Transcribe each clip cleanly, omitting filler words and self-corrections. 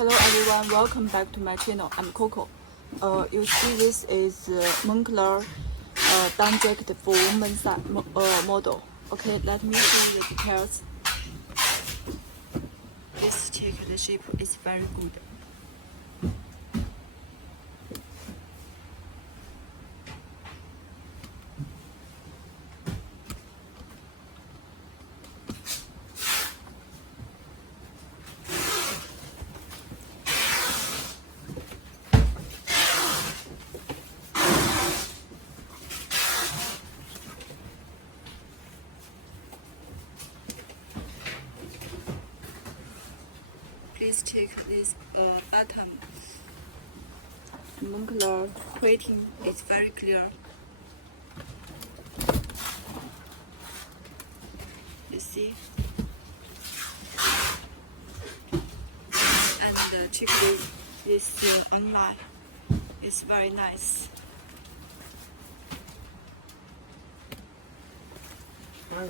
Hello everyone, welcome back to my channel. I'm Coco. You see this is Moncler down jacket for woman size model. Okay, let me show you the details. This jacket shape is very good. Please check this button. Moncler printing is very clear. You see? And check this online. It's very nice.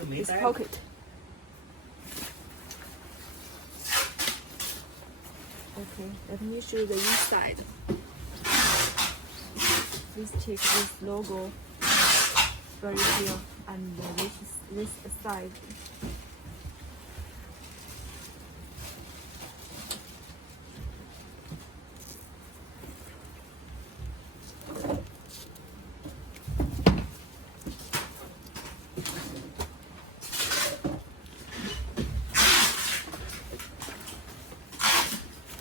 This pocket. Okay, let me show you the inside. Please check this logo, very clear, and this side.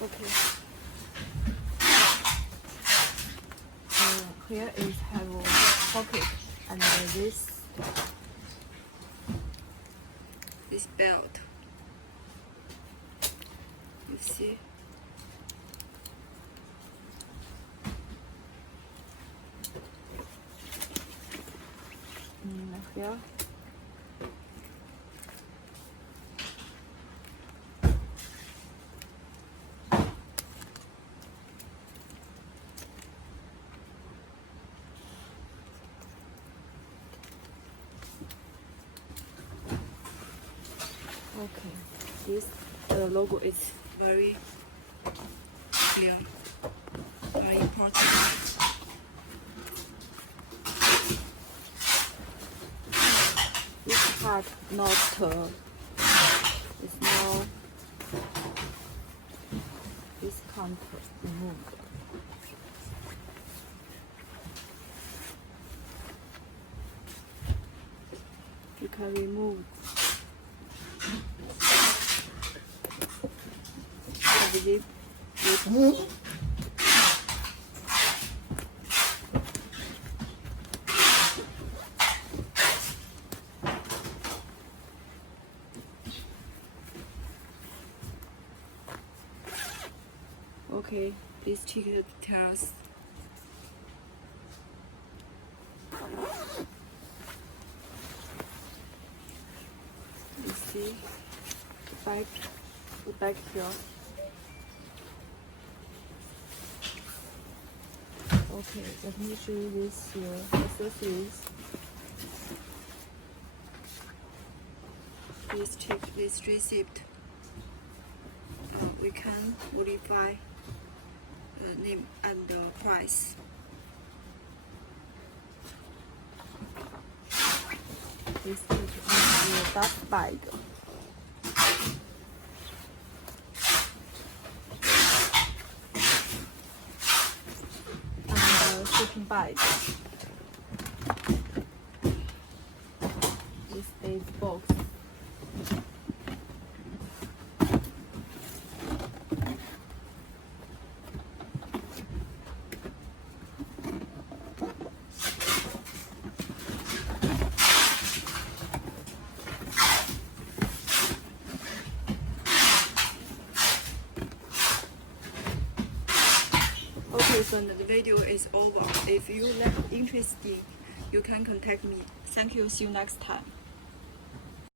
Okay. Here is have a pocket and this belt. You see? Here. Okay, this logo is very clear, very important. This part not is now this can't remove. You can remove. Okay, please check the details. You see the back here. Okay, let me show you this accessories. Please check this receipt. We can modify the name and the price. This is the dust bag. Shipping bag. This is box. Okay, so the video is over. If you are interested, you can contact me. Thank you. See you next time.